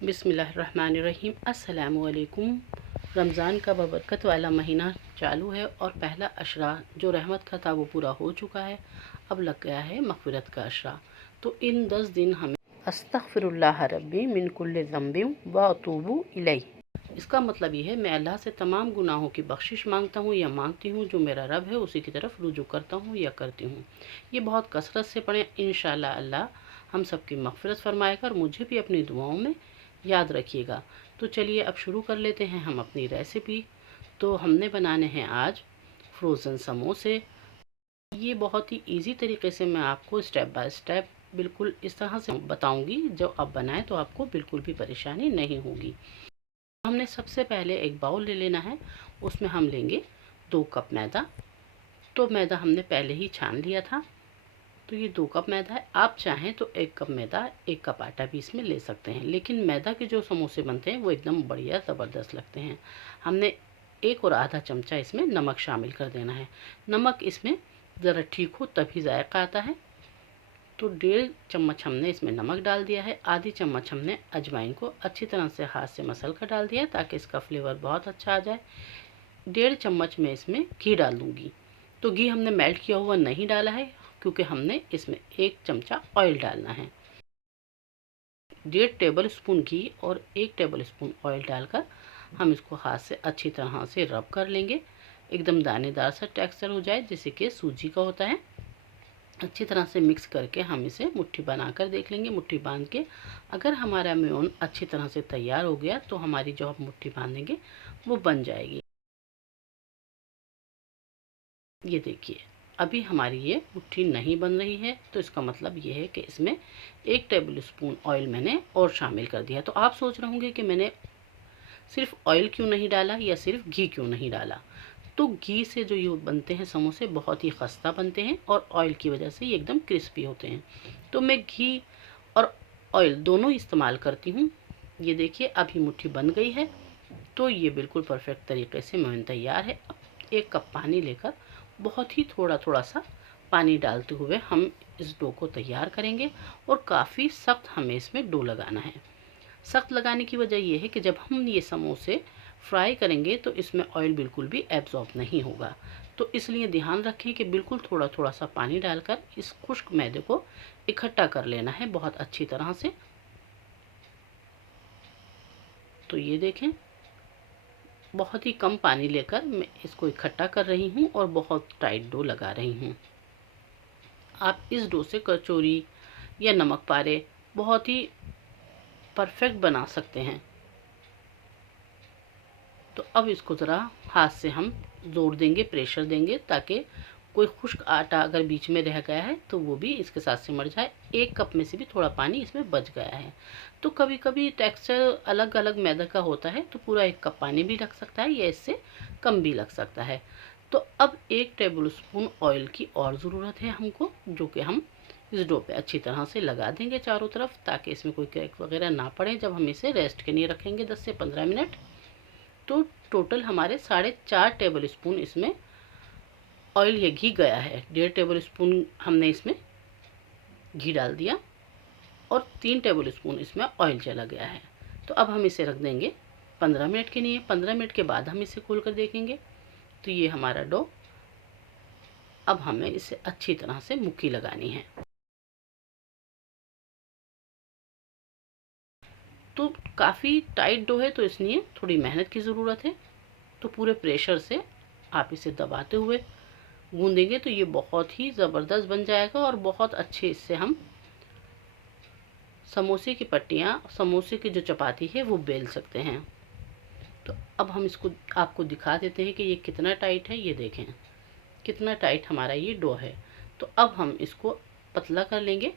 बिस्मिल्लाहिर्रहमानिर्रहीम। अस्सलामुअलैकुम। रमज़ान का बबरकत वाला महीना चालू है और पहला अशरा जो रहमत का था वो पूरा हो चुका है। अब लग गया है मग़फ़िरत का अशरा। तो इन 10 दिन हमें अस्तग़फ़िरुल्लाह रब्बी मिन कुल्लि ज़ंबिन व अतूबु इलैह। इसका मतलब ये है, मैं अल्लाह से तमाम गुनाहों की बख्शिश मांगता हूँ या मांगती हूँ। जो मेरा रब है उसी की तरफ रुजू करता हूँ या करती हूँ। ये बहुत कसरत से पढ़ें। इंशाअल्लाह अल्लाह हम सबकी मग़फ़िरत फ़रमाएगा और मुझे भी अपनी दुआओं में याद रखिएगा। तो चलिए अब शुरू कर लेते हैं हम अपनी रेसिपी। तो हमने बनाने हैं आज फ्रोज़न समोसे। ये बहुत ही इजी तरीके से मैं आपको स्टेप बाय स्टेप बिल्कुल इस तरह से बताऊंगी, जो आप बनाएं तो आपको बिल्कुल भी परेशानी नहीं होगी। हमने सबसे पहले एक बाउल ले लेना है। उसमें हम लेंगे 2 कप मैदा। तो मैदा हमने पहले ही छान लिया था। तो ये 2 कप मैदा है। आप चाहें तो 1 कप मैदा 1 कप आटा भी इसमें ले सकते हैं, लेकिन मैदा के जो समोसे बनते हैं वो एकदम बढ़िया ज़बरदस्त लगते हैं। हमने 1 और आधा चमचा इसमें नमक शामिल कर देना है। नमक इसमें ज़रा ठीक हो तभी जायका आता है। तो 1.5 चम्मच हमने इसमें नमक डाल दिया है। आधी चम्मच हमने अजवाइन को अच्छी तरह से हाथ से मसल कर डाल दिया है ताकि इसका फ्लेवर बहुत अच्छा आ जाए। 1.5 चम्मच में इसमें घी डाल दूँगी। तो घी हमने मेल्ट किया हुआ नहीं डाला है, क्योंकि हमने इसमें 1 चमचा ऑयल डालना है। 1.5 टेबल स्पून घी और 1 टेबल स्पून ऑयल डालकर हम इसको हाथ से अच्छी तरह से रब कर लेंगे। एकदम दानेदार सा टेक्सचर हो जाए, जैसे कि सूजी का होता है। अच्छी तरह से मिक्स करके हम इसे मुट्ठी बनाकर देख लेंगे। मुट्ठी बांध के अगर हमारा मेयोन अच्छी तरह से तैयार हो गया तो हमारी जो हम मुट्ठी बांधेंगे वो बन जाएगी। ये देखिए, अभी हमारी ये मुट्ठी नहीं बन रही है, तो इसका मतलब ये है कि इसमें 1 टेबल स्पून ऑयल मैंने और शामिल कर दिया। तो आप सोच रहे होंगे कि मैंने सिर्फ ऑयल क्यों नहीं डाला या सिर्फ घी क्यों नहीं डाला। तो घी से जो ये बनते हैं समोसे बहुत ही खस्ता बनते हैं और ऑयल की वजह से ये एकदम क्रिस्पी होते हैं। तो मैं घी और ऑयल दोनों इस्तेमाल करती हूँ। ये देखिए, अभी मुट्ठी बन गई है। तो ये बिल्कुल परफेक्ट तरीके से मोहन तैयार है। अब 1 कप पानी लेकर बहुत ही थोड़ा थोड़ा सा पानी डालते हुए हम इस डो को तैयार करेंगे। और काफ़ी सख्त हमें इसमें डो लगाना है। सख्त लगाने की वजह यह है कि जब हम ये समोसे फ्राई करेंगे तो इसमें ऑयल बिल्कुल भी एब्जॉर्ब नहीं होगा। तो इसलिए ध्यान रखें कि बिल्कुल थोड़ा थोड़ा सा पानी डालकर इस खुश्क मैदे को इकट्ठा कर लेना है बहुत अच्छी तरह से। तो ये देखें, बहुत ही कम पानी लेकर मैं इसको इकट्ठा कर रही हूँ और बहुत टाइट डो लगा रही हूँ। आप इस डो से कचौरी या नमक पारे बहुत ही परफेक्ट बना सकते हैं। तो अब इसको ज़रा हाथ से हम जोड़ देंगे, प्रेशर देंगे, ताकि कोई खुश्क आटा अगर बीच में रह गया है तो वो भी इसके साथ सिमट जाए। 1 कप में से भी थोड़ा पानी इसमें बच गया है। तो कभी कभी टेक्सचर अलग अलग मैदा का होता है, तो पूरा 1 कप पानी भी लग सकता है या इससे कम भी लग सकता है। तो अब 1 टेबल स्पून ऑयल की और ज़रूरत है हमको, जो कि हम इस डो पे अच्छी तरह से लगा देंगे चारों तरफ, ताकि इसमें कोई क्रैक वगैरह ना पड़े जब हम इसे रेस्ट के लिए रखेंगे 10 से 15 मिनट। तो टोटल हमारे 4.5 टेबल स्पून इसमें ऑयल या घी गया है। 1.5 टेबल स्पून हमने इसमें घी डाल दिया और 3 टेबल स्पून इसमें ऑयल चला गया है। तो अब हम इसे रख देंगे 15 मिनट के लिए। 15 मिनट के बाद हम इसे खोल कर देखेंगे। तो ये हमारा डो, अब हमें इसे अच्छी तरह से मुक्की लगानी है। तो काफ़ी टाइट डो है, तो इसलिए थोड़ी मेहनत की ज़रूरत है। तो पूरे प्रेशर से आप इसे दबाते हुए गूंदेंगे तो ये बहुत ही ज़बरदस्त बन जाएगा और बहुत अच्छे इससे हम समोसे की पट्टियाँ, समोसे की जो चपाती है वो बेल सकते हैं। तो अब हम इसको आपको दिखा देते हैं कि ये कितना टाइट है। ये देखें कितना टाइट हमारा ये डो है। तो अब हम इसको पतला कर लेंगे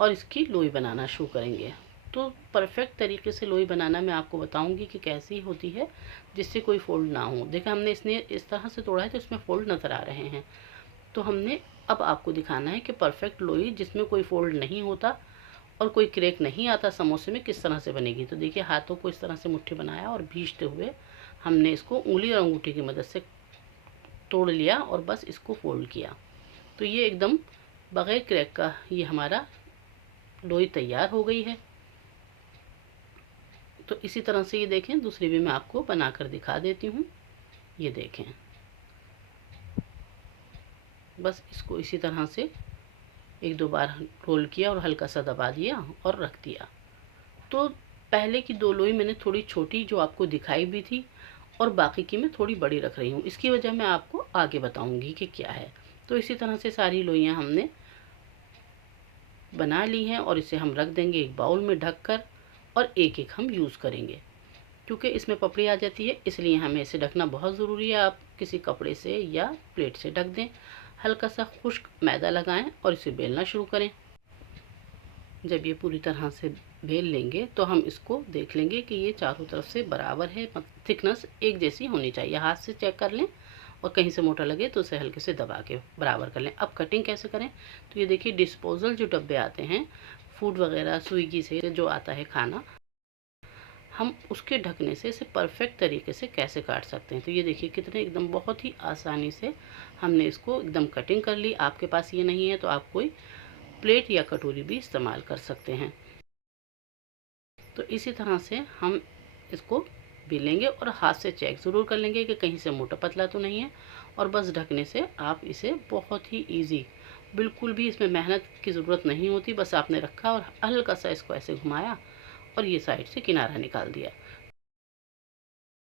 और इसकी लोई बनाना शुरू करेंगे। तो परफेक्ट तरीके से लोई बनाना मैं आपको बताऊंगी कि कैसी होती है, जिससे कोई फोल्ड ना हो। देखा, हमने इसने इस तरह से तोड़ा है तो इसमें फोल्ड नज़र आ रहे हैं। तो हमने अब आपको दिखाना है कि परफेक्ट लोई जिसमें कोई फोल्ड नहीं होता और कोई क्रैक नहीं आता समोसे में, किस तरह से बनेगी। तो देखिए, हाथों को इस तरह से मुट्ठी बनाया और भींचते हुए हमने इसको उंगली और अंगूठी की मदद से तोड़ लिया और बस इसको फोल्ड किया। तो ये एकदम बगैर क्रैक का ये हमारा लोई तैयार हो गई है। तो इसी तरह से ये देखें, दूसरी भी मैं आपको बना कर दिखा देती हूँ। ये देखें, बस इसको इसी तरह से एक दो बार रोल किया और हल्का सा दबा दिया और रख दिया। तो पहले की 2 लोई मैंने थोड़ी छोटी जो आपको दिखाई भी थी और बाकी की मैं थोड़ी बड़ी रख रही हूँ। इसकी वजह मैं आपको आगे बताऊँगी कि क्या है। तो इसी तरह से सारी लोइयाँ हमने बना ली हैं और इसे हम रख देंगे एक बाउल में ढक कर, और एक एक हम यूज़ करेंगे। क्योंकि इसमें पपड़ी आ जाती है, इसलिए हमें इसे ढकना बहुत ज़रूरी है। आप किसी कपड़े से या प्लेट से ढक दें। हल्का सा खुश्क मैदा लगाएं और इसे बेलना शुरू करें। जब ये पूरी तरह से बेल लेंगे तो हम इसको देख लेंगे कि ये चारों तरफ से बराबर है, थिकनेस एक जैसी होनी चाहिए। हाथ से चेक कर लें और कहीं से मोटा लगे तो उसे हल्के से दबा के बराबर कर लें। अब कटिंग कैसे करें, तो ये देखिए, डिस्पोजल जो डब्बे आते हैं फूड वगैरह, स्विगी से जो आता है खाना, हम उसके ढकने से इसे परफेक्ट तरीके से कैसे काट सकते हैं। तो ये देखिए कितने एकदम बहुत ही आसानी से हमने इसको एकदम कटिंग कर ली। आपके पास ये नहीं है तो आप कोई प्लेट या कटोरी भी इस्तेमाल कर सकते हैं। तो इसी तरह से हम इसको बेलेंगे और हाथ से चेक ज़रूर कर लेंगे कि कहीं से मोटा पतला तो नहीं है, और बस ढकने से आप इसे बहुत ही ईजी, बिल्कुल भी इसमें मेहनत की ज़रूरत नहीं होती। बस आपने रखा और हल्का सा इसको ऐसे घुमाया और ये साइड से किनारा निकाल दिया।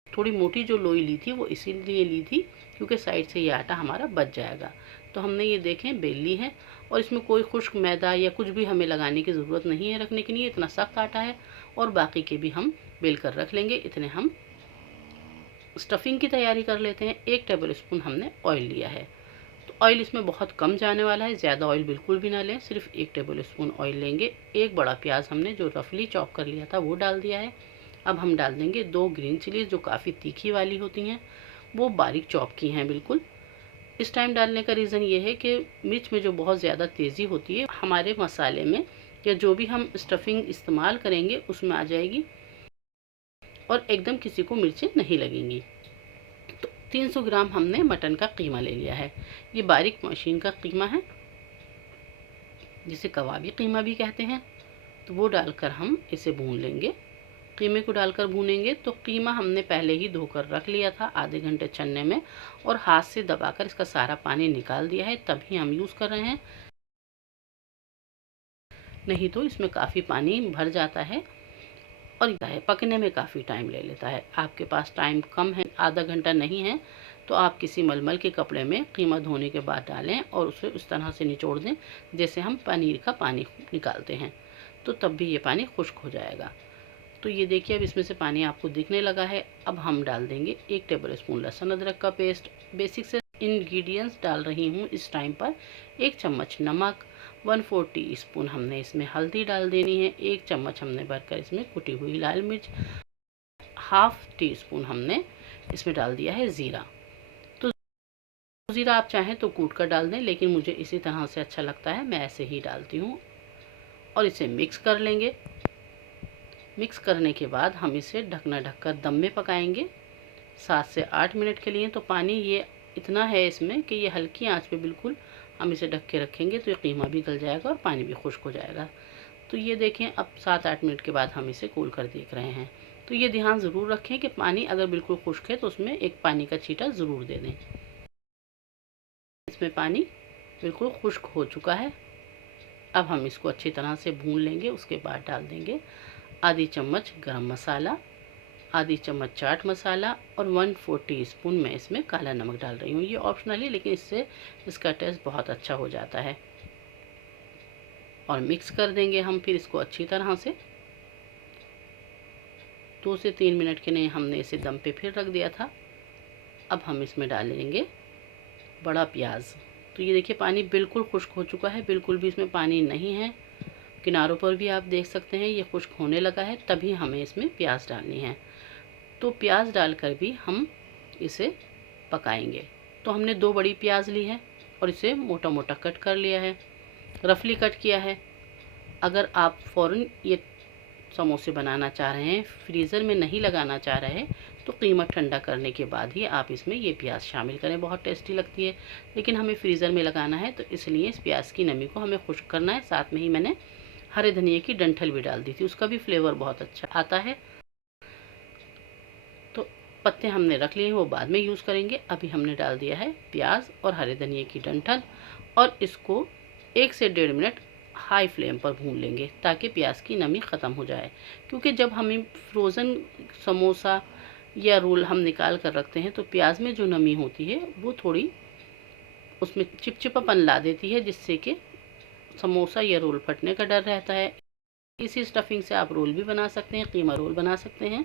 थोड़ी मोटी जो लोई ली थी वो इसीलिए ली थी क्योंकि साइड से ये आटा हमारा बच जाएगा। तो हमने ये देखें बेल ली है, और इसमें कोई खुश्क मैदा या कुछ भी हमें लगाने की ज़रूरत नहीं है रखने के लिए, इतना सख्त आटा है। और बाकी के भी हम बेल कर रख लेंगे। इतने हम स्टफिंग की तैयारी कर लेते हैं। 1 टेबल स्पून हमने ऑयल लिया है। तो ऑयल इसमें बहुत कम जाने वाला है, ज़्यादा ऑयल बिल्कुल भी ना लें, सिर्फ 1 टेबल स्पून ऑयल लेंगे। एक बड़ा प्याज हमने जो रफली चॉप कर लिया था वो डाल दिया है। अब हम डाल देंगे 2 ग्रीन चिलीज जो काफ़ी तीखी वाली होती हैं, वो बारीक चॉप की हैं बिल्कुल। इस टाइम डालने का रीज़न ये है कि मिर्च में जो बहुत ज़्यादा तेज़ी होती है हमारे मसाले में, या जो भी हम स्टफिंग इस्तेमाल करेंगे उसमें आ जाएगी और एकदम किसी को मिर्चें नहीं लगेंगी। तो 300 ग्राम हमने मटन का कीमा ले लिया है। ये बारीक मशीन का कीमा है जिसे कबाबी कीमा भी कहते हैं। तो वो डालकर हम इसे भून लेंगे। कीमे को डालकर भूनेंगे। तो कीमा हमने पहले ही धोकर रख लिया था आधे घंटे छन्ने में, और हाथ से दबाकर इसका सारा पानी निकाल दिया है, तभी हम यूज़ कर रहे हैं। नहीं तो इसमें काफ़ी पानी भर जाता है और पकने में काफ़ी टाइम ले लेता है। आपके पास टाइम कम है, आधा घंटा नहीं है, तो आप किसी मलमल के कपड़े में कीमा धोने के बाद डालें और उसे उस तरह से निचोड़ दें जैसे हम पनीर का पानी निकालते हैं। तो तब भी ये पानी खुश्क हो जाएगा। तो ये देखिए अब इसमें से पानी आपको दिखने लगा है। अब हम डाल देंगे 1 टेबल स्पून लहसुन अदरक का पेस्ट। बेसिक से इंग्रेडिएंट्स डाल रही हूँ इस टाइम पर। 1 चम्मच नमक, 1/4 टीस्पून हमने इसमें हल्दी डाल देनी है। 1 चम्मच हमने भरकर इसमें कुटी हुई लाल मिर्च, ½ टीस्पून हमने इसमें डाल दिया है ज़ीरा। तो ज़ीरा आप चाहें तो कूट कर डाल दें, लेकिन मुझे इसी तरह से अच्छा लगता है, मैं ऐसे ही डालती हूँ। और इसे मिक्स कर लेंगे। मिक्स करने के बाद हम इसे ढकना ढककर दम में पकाएंगे 7 से 8 मिनट के लिए। तो पानी ये इतना है इसमें कि ये हल्की आंच पे बिल्कुल हम इसे ढक के रखेंगे तो ये कीमा भी गल जाएगा और पानी भी खुश्क हो जाएगा। तो ये देखें अब 7-8 मिनट के बाद हम इसे खोल कर देख रहे हैं। तो ये ध्यान ज़रूर रखें कि पानी अगर बिल्कुल खुश्क है तो उसमें एक पानी का छींटा ज़रूर दे दें। इसमें पानी बिल्कुल खुश्क हो चुका है। अब हम इसको अच्छी तरह से भून लेंगे। उसके बाद डाल देंगे आधी चम्मच गरम मसाला, आधी चम्मच चाट मसाला और 1/4 टीस्पून मैं इसमें काला नमक डाल रही हूँ। ये ऑप्शनल है, लेकिन इससे इसका टेस्ट बहुत अच्छा हो जाता है। और मिक्स कर देंगे हम फिर इसको अच्छी तरह से। 2 से 3 मिनट के लिए हमने इसे दम पे फिर रख दिया था। अब हम इसमें डालेंगे बड़ा प्याज। तो ये देखिए पानी बिल्कुल खुश्क हो चुका है, बिल्कुल भी इसमें पानी नहीं है। किनारों पर भी आप देख सकते हैं ये खुश्क होने लगा है, तभी हमें इसमें प्याज डालनी है। तो प्याज डालकर भी हम इसे पकाएंगे। तो हमने 2 बड़ी प्याज ली है और इसे मोटा मोटा कट कर लिया है, रफली कट किया है। अगर आप फ़ौरन ये समोसे बनाना चाह रहे हैं, फ्रीज़र में नहीं लगाना चाह रहे हैं, तो कीमा ठंडा करने के बाद ही आप इसमें ये प्याज शामिल करें, बहुत टेस्टी लगती है। लेकिन हमें फ्रीज़र में लगाना है तो इसलिए इस प्याज की नमी को हमें खुश्क करना है। साथ में ही मैंने हरे धनिए की डंठल भी डाल दी थी, उसका भी फ्लेवर बहुत अच्छा आता है। पत्ते हमने रख लिए हैं वो बाद में यूज़ करेंगे। अभी हमने डाल दिया है प्याज और हरे धनिए की डंठल और इसको 1 से 1.5 मिनट हाई फ्लेम पर भून लेंगे ताकि प्याज की नमी ख़त्म हो जाए। क्योंकि जब हमें फ्रोज़न समोसा या रोल हम निकाल कर रखते हैं तो प्याज में जो नमी होती है वो थोड़ी उसमें चिपचिपापन ला देती है, जिससे कि समोसा या रोल फटने का डर रहता है। इसी स्टफिंग से आप रोल भी बना सकते हैं, कीमा रोल बना सकते हैं,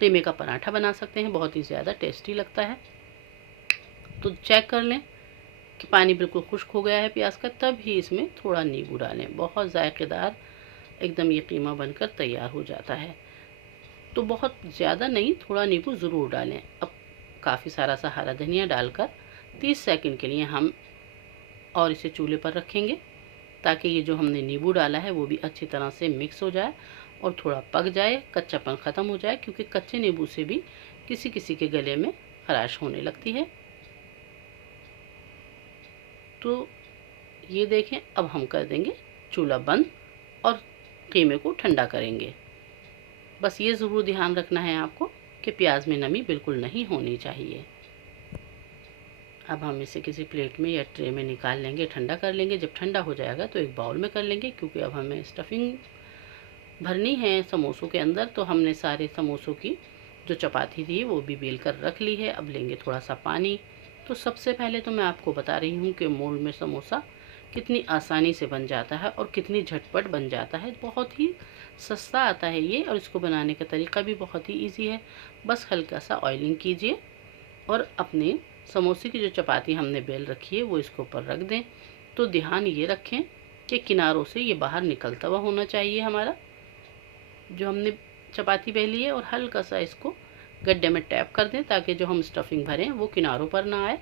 कीमे का पराठा बना सकते हैं, बहुत ही ज़्यादा टेस्टी लगता है। तो चेक कर लें कि पानी बिल्कुल खुश्क हो गया है प्याज का, तब ही इसमें थोड़ा नींबू डालें। बहुत जायकेदार एकदम ये कीमा बनकर तैयार हो जाता है। तो बहुत ज़्यादा नहीं, थोड़ा नींबू ज़रूर डालें। अब काफ़ी सारा सा हरा धनिया डालकर 30 सेकंड के लिए हम और इसे चूल्हे पर रखेंगे ताकि ये जो हमने नींबू डाला है वो भी अच्छी तरह से मिक्स हो जाए और थोड़ा पक जाए, कच्चापन ख़त्म हो जाए। क्योंकि कच्चे नींबू से भी किसी किसी के गले में खराश होने लगती है। तो ये देखें, अब हम कर देंगे चूल्हा बंद और कीमे को ठंडा करेंगे। बस ये ज़रूर ध्यान रखना है आपको कि प्याज में नमी बिल्कुल नहीं होनी चाहिए। अब हम इसे किसी प्लेट में या ट्रे में निकाल लेंगे, ठंडा कर लेंगे। जब ठंडा हो जाएगा तो एक बाउल में कर लेंगे, क्योंकि अब हमें स्टफिंग भरनी है समोसों के अंदर। तो हमने सारे समोसों की जो चपाती थी वो भी बेल कर रख ली है। अब लेंगे थोड़ा सा पानी। तो सबसे पहले तो मैं आपको बता रही हूँ कि मोल्ड में समोसा कितनी आसानी से बन जाता है और कितनी झटपट बन जाता है। बहुत ही सस्ता आता है ये और इसको बनाने का तरीका भी बहुत ही ईजी है। बस हल्का सा ऑयलिंग कीजिए और अपने समोसे की जो चपाती हमने बेल रखी है वो इसके ऊपर रख दें। तो ध्यान ये रखें कि किनारों से ये बाहर निकलता हुआ होना चाहिए हमारा जो हमने चपाती बेली है, और हल्का सा इसको गड्ढे में टैप कर दें ताकि जो हम स्टफिंग भरें वो किनारों पर ना आए।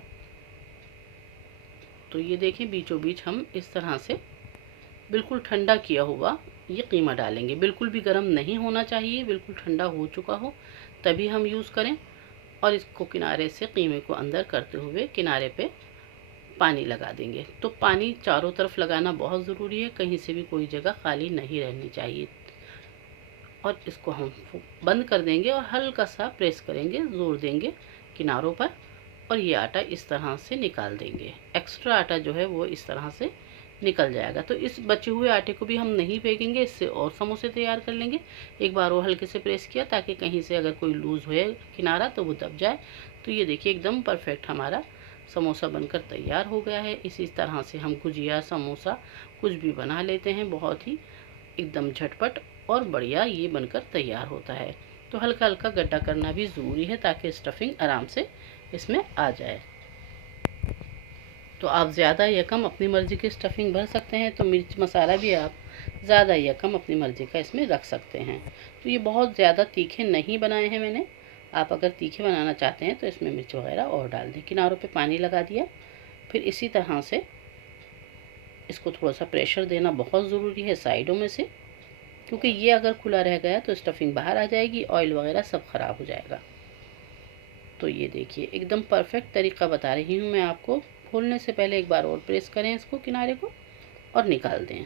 तो ये देखें, बीचों बीच हम इस तरह से बिल्कुल ठंडा किया हुआ ये कीमा डालेंगे। बिल्कुल भी गर्म नहीं होना चाहिए, बिल्कुल ठंडा हो चुका हो तभी हम यूज़ करें। और इसको किनारे से कीमे को अंदर करते हुए किनारे पे पानी लगा देंगे। तो पानी चारों तरफ लगाना बहुत ज़रूरी है, कहीं से भी कोई जगह खाली नहीं रहनी चाहिए। और इसको हम बंद कर देंगे और हल्का सा प्रेस करेंगे, ज़ोर देंगे किनारों पर, और ये आटा इस तरह से निकाल देंगे। एक्स्ट्रा आटा जो है वो इस तरह से निकल जाएगा। तो इस बचे हुए आटे को भी हम नहीं फेंकेंगे, इससे और समोसे तैयार कर लेंगे। एक बार और हल्के से प्रेस किया ताकि कहीं से अगर कोई लूज़ हुए किनारा तो वो दब जाए। तो ये देखिए एकदम परफेक्ट हमारा समोसा बनकर तैयार हो गया है। इसी तरह से हम गुजिया, समोसा कुछ भी बना लेते हैं, बहुत ही एकदम झटपट और बढ़िया ये बनकर तैयार होता है। तो हल्का हल्का गड्ढा करना भी ज़रूरी है ताकि स्टफिंग आराम से इसमें आ जाए। तो आप ज़्यादा या कम अपनी मर्ज़ी की स्टफिंग भर सकते हैं। तो मिर्च मसाला भी आप ज़्यादा या कम अपनी मर्ज़ी का इसमें रख सकते हैं। तो ये बहुत ज़्यादा तीखे नहीं बनाए हैं मैंने। आप अगर तीखे बनाना चाहते हैं तो इसमें मिर्च वगैरह और डाल दें। किनारों पे पानी लगा दिया, फिर इसी तरह से इसको थोड़ा सा प्रेशर देना बहुत ज़रूरी है साइडों में से, क्योंकि ये अगर खुला रह गया तो स्टफिंग बाहर आ जाएगी, ऑयल वगैरह सब ख़राब हो जाएगा। तो ये देखिए एकदम परफेक्ट तरीका बता रही हूँ मैं आपको। खोलने से पहले एक बार और प्रेस करें इसको किनारे को और निकाल दें।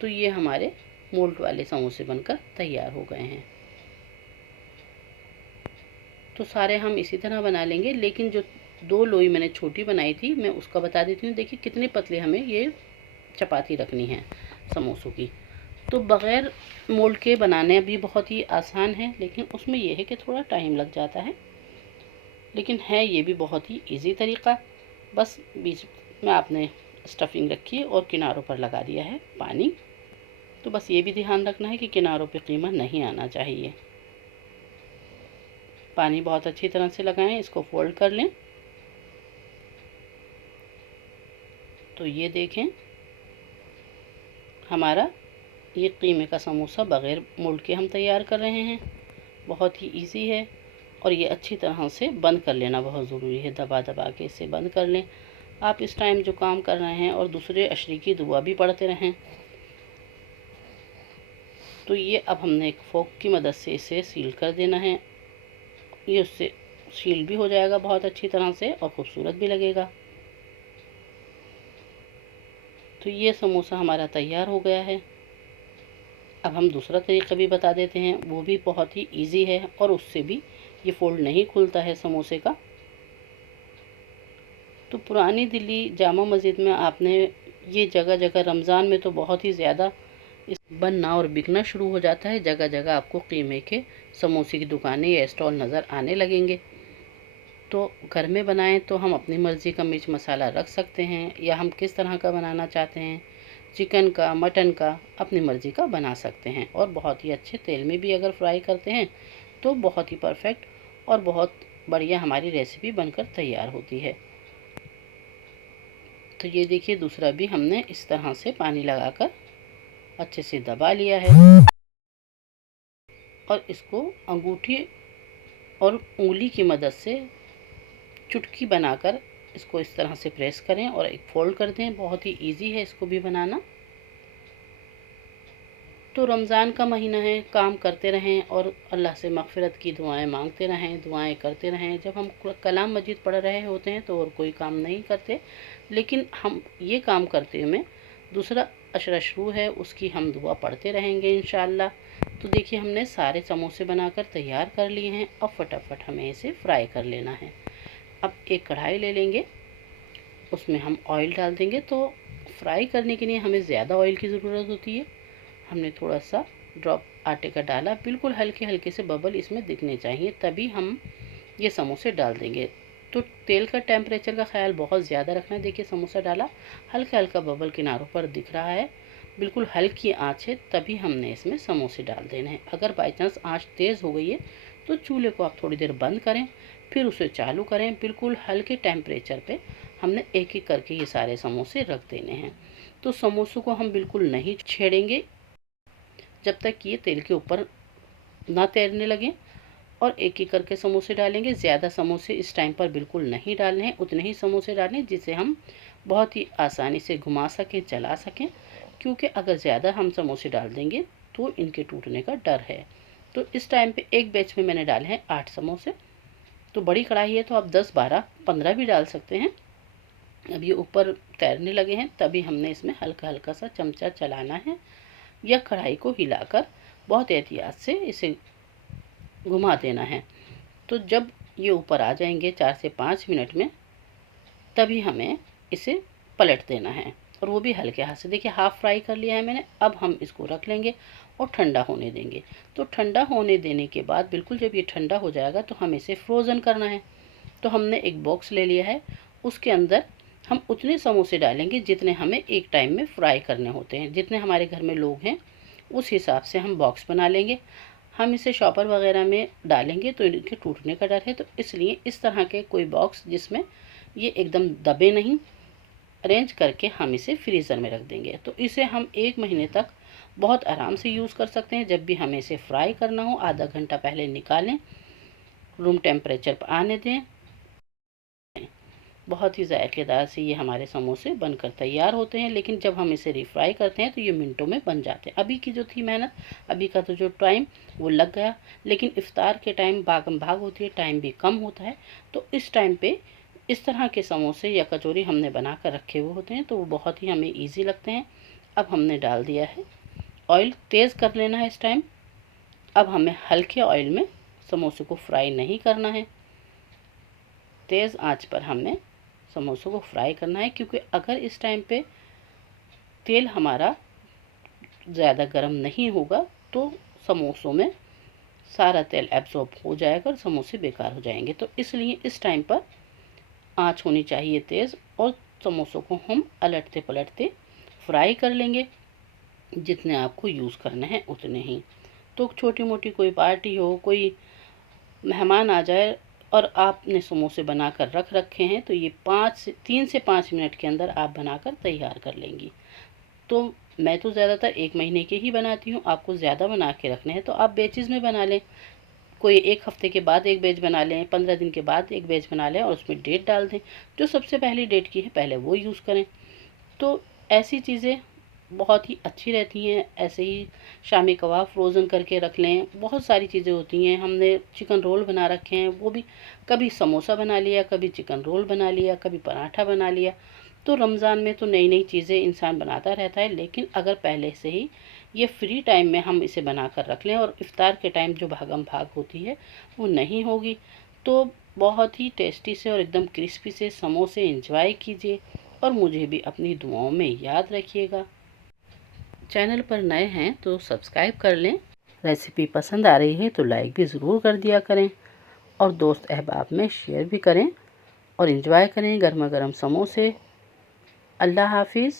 तो ये हमारे मोल्ड वाले समोसे बनकर तैयार हो गए हैं। तो सारे हम इसी तरह बना लेंगे, लेकिन जो 2 लोई मैंने छोटी बनाई थी मैं उसका बता देती हूँ। देखिए कितने पतले हमें ये चपाती रखनी है समोसों की। तो बग़ैर मोल्ड के बनाने भी बहुत ही आसान है, लेकिन उसमें यह है कि थोड़ा टाइम लग जाता है, लेकिन है ये भी बहुत ही इजी तरीका। बस बीच में आपने स्टफिंग रखी है और किनारों पर लगा दिया है पानी। तो बस ये भी ध्यान रखना है कि किनारों पे कीमा नहीं आना चाहिए। पानी बहुत अच्छी तरह से लगाएं, इसको फोल्ड कर लें। तो ये देखें हमारा ये कीमे का समोसा बग़ैर मोल्ड के हम तैयार कर रहे हैं। बहुत ही इजी है और ये अच्छी तरह से बंद कर लेना बहुत ज़रूरी है। दबा दबा के इसे बंद कर लें। आप इस टाइम जो काम कर रहे हैं और दूसरे अशरी की दुआ भी पढ़ते रहें। तो ये अब हमने एक फोक की मदद से इसे सील कर देना है। ये उससे सील भी हो जाएगा बहुत अच्छी तरह से और ख़ूबसूरत भी लगेगा। तो ये समोसा हमारा तैयार हो गया है। अब हम दूसरा तरीका भी बता देते हैं, वो भी बहुत ही इजी है और उससे भी ये फोल्ड नहीं खुलता है समोसे का। तो पुरानी दिल्ली जामा मस्जिद में आपने ये जगह जगह रमज़ान में तो बहुत ही ज़्यादा इस बनना और बिकना शुरू हो जाता है। जगह जगह आपको कीमे के समोसे की दुकानें या स्टॉल नज़र आने लगेंगे। तो घर में बनाएं तो हम अपनी मर्ज़ी का मिर्च मसाला रख सकते हैं, या हम किस तरह का बनाना चाहते हैं, चिकन का, मटन का, अपनी मर्ज़ी का बना सकते हैं। और बहुत ही अच्छे तेल में भी अगर फ्राई करते हैं तो बहुत ही परफेक्ट और बहुत बढ़िया हमारी रेसिपी बनकर तैयार होती है। तो ये देखिए, दूसरा भी हमने इस तरह से पानी लगाकर अच्छे से दबा लिया है और इसको अंगूठी और उंगली की मदद से चुटकी बनाकर इसको इस तरह से प्रेस करें और एक फोल्ड कर दें। बहुत ही इजी है इसको भी बनाना। तो रमज़ान का महीना है, काम करते रहें और अल्लाह से मग़फ़िरत की दुआएं मांगते रहें, दुआएं करते रहें। जब हम कलाम मजीद पढ़ रहे होते हैं तो और कोई काम नहीं करते, लेकिन हम ये काम करते हुए दूसरा अशरा शुरू है, उसकी हम दुआ पढ़ते रहेंगे इंशाअल्लाह। तो देखिए, हमने सारे समोसे बनाकर तैयार कर लिए हैं। अब फटाफट हमें इसे फ्राई कर लेना है। अब एक कढ़ाई ले लेंगे, उसमें हम ऑयल डाल देंगे। तो फ्राई करने के लिए हमें ज़्यादा ऑयल की ज़रूरत होती है। हमने थोड़ा सा ड्रॉप आटे का डाला, बिल्कुल हल्के हल्के से बबल इसमें दिखने चाहिए, तभी हम ये समोसे डाल देंगे। तो तेल का टेम्परेचर का ख्याल बहुत ज़्यादा रखना है। देखिए, समोसा डाला, हल्का हल्का बबल किनारों पर दिख रहा है, बिल्कुल हल्की आंच है, तभी हमने इसमें समोसे डाल देने हैं। अगर बाई चांस आँच तेज़ हो गई है तो चूल्हे को आप थोड़ी देर बंद करें, फिर उसे चालू करें। बिल्कुल हल्के टेम्परेचर पे हमने एक एक करके ये सारे समोसे रख देने हैं। तो समोसों को हम बिल्कुल नहीं छेड़ेंगे जब तक ये तेल के ऊपर ना तैरने लगे, और एक एक करके समोसे डालेंगे। ज़्यादा समोसे इस टाइम पर बिल्कुल नहीं डालने हैं, उतने ही समोसे डालें जिसे हम बहुत ही आसानी से घुमा सकें, चला सकें, क्योंकि अगर ज़्यादा हम समोसे डाल देंगे तो इनके टूटने का डर है। तो इस टाइम पे एक बैच में मैंने डाले हैं 8 समोसे। तो बड़ी कढ़ाई है तो आप 10, 12, 15 भी डाल सकते हैं। अब ये ऊपर तैरने लगे हैं, तभी हमने इसमें हल्का हल्का सा चमचा चलाना है या कढ़ाई को हिलाकर बहुत एहतियात से इसे घुमा देना है। तो जब ये ऊपर आ जाएंगे 4 से 5 मिनट में, तभी हमें इसे पलट देना है, और वो भी हल्के हाथ से। देखिए, हाफ़ फ्राई कर लिया है मैंने। अब हम इसको रख लेंगे और ठंडा होने देंगे। तो ठंडा होने देने के बाद बिल्कुल जब ये ठंडा हो जाएगा तो हमें इसे फ्रोज़न करना है। तो हमने एक बॉक्स ले लिया है, उसके अंदर हम उतने समोसे डालेंगे जितने हमें एक टाइम में फ्राई करने होते हैं। जितने हमारे घर में लोग हैं उस हिसाब से हम बॉक्स बना लेंगे। हम इसे शॉपर वगैरह में डालेंगे तो इनके टूटने का डर है, तो इसलिए इस तरह के कोई बॉक्स जिसमें ये एकदम दबे नहीं, अरेंज करके हम इसे फ्रीज़र में रख देंगे। तो इसे हम 1 महीने तक बहुत आराम से यूज़ कर सकते हैं। जब भी हमें इसे फ्राई करना हो, आधा घंटा पहले निकालें, रूम टेम्परेचर पर आने दें। बहुत ही जायकेदार से ये हमारे समोसे बनकर तैयार होते हैं। लेकिन जब हम इसे रिफ्राई करते हैं तो ये मिनटों में बन जाते हैं। अभी की जो थी मेहनत, अभी का तो जो टाइम वो लग गया, लेकिन इफ्तार के टाइम भागम भाग होती है, टाइम भी कम होता है। तो इस टाइम पे इस तरह के समोसे या कचौरी हमने बना कर रखे हुए होते हैं, तो वो बहुत ही हमें ईजी लगते हैं। अब हमने डाल दिया है ऑयल, तेज़ कर लेना है इस टाइम। अब हमें हल्के ऑयल में समोसे को फ्राई नहीं करना है, तेज़ आंच पर हमने समोसों को फ्राई करना है। क्योंकि अगर इस टाइम पे तेल हमारा ज़्यादा गर्म नहीं होगा तो समोसों में सारा तेल एब्जॉर्ब हो जाएगा और समोसे बेकार हो जाएंगे। तो इसलिए इस टाइम पर आंच होनी चाहिए तेज़, और समोसों को हम अलटते पलटते फ्राई कर लेंगे। जितने आपको यूज़ करने हैं उतने ही। तो छोटी मोटी कोई पार्टी हो, कोई मेहमान आ जाए और आपने समोसे बनाकर रख रखे हैं, तो ये 3 से 5 मिनट के अंदर आप बनाकर तैयार कर लेंगी। तो मैं तो ज़्यादातर 1 महीने के ही बनाती हूँ। आपको ज़्यादा बना के रखने हैं तो आप बैचेज़ में बना लें। कोई 1 हफ़्ते के बाद एक बैच बना लें, 15 दिन के बाद एक बैच बना लें और उसमें डेट डाल दें। जो सबसे पहली डेट की है पहले वो यूज़ करें। तो ऐसी चीज़ें बहुत ही अच्छी रहती हैं। ऐसे ही शामी कबाब फ्रोज़न करके रख लें, बहुत सारी चीज़ें होती हैं। हमने चिकन रोल बना रखे हैं, वो भी कभी समोसा बना लिया, कभी चिकन रोल बना लिया, कभी पराठा बना लिया। तो रमज़ान में तो नई नई चीज़ें इंसान बनाता रहता है, लेकिन अगर पहले से ही ये फ्री टाइम में हम इसे बना कर रख लें और इफ़्तार के टाइम जो भागम भाग होती है वो नहीं होगी। तो बहुत ही टेस्टी से और एकदम क्रिस्पी से समोसे एंजॉय कीजिए और मुझे भी अपनी दुआओं में याद रखिएगा। चैनल पर नए हैं तो सब्सक्राइब कर लें। रेसिपी पसंद आ रही है तो लाइक भी ज़रूर कर दिया करें और दोस्त अहबाब में शेयर भी करें और एंजॉय करें गर्मा गर्म समोसे। अल्लाह हाफिज़।